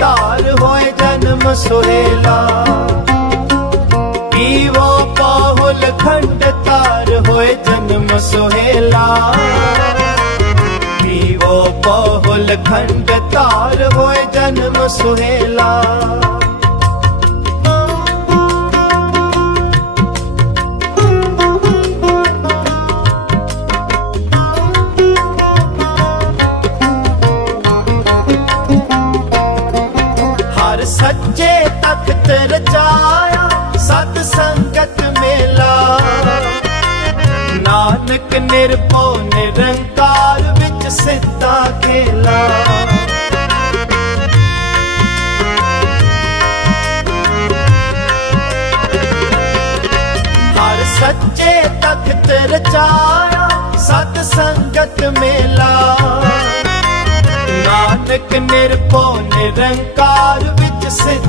ਤਾਰ ਹੋਏ ਜਨਮ ਸੁਹੇਲਾ ਪੀਵੋ ਪਾਹੁਲ ਖੰਡ ਤਾਰ ਹੋਏ ਜਨਮ ਸੁਹੇਲਾ ਪੀਵੋ ਪਾਹੁਲ ਖੰਡ ਤਾਰ ਹੋਏ ਜਨਮ ਸੁਹੇਲਾ ਰਚਾਇਆ ਸਤ ਸੰਗਤ ਮੇਲਾ। ਨਾਨਕ ਨਿਰਭਉ ਨਿਰੰਕਾਰ ਵਿੱਚ ਸਿੱਧਾ ਖੇਲਾ। ਹਰ ਸੱਚੇ ਤਖਤ ਰਚਾਇਆ ਸਤ ਸੰਗਤ ਮੇਲਾ। ਨਾਨਕ ਨਿਰਭਉ ਨਿਰੰਕਾਰ ਵਿੱਚ ਸਿੱਧਾ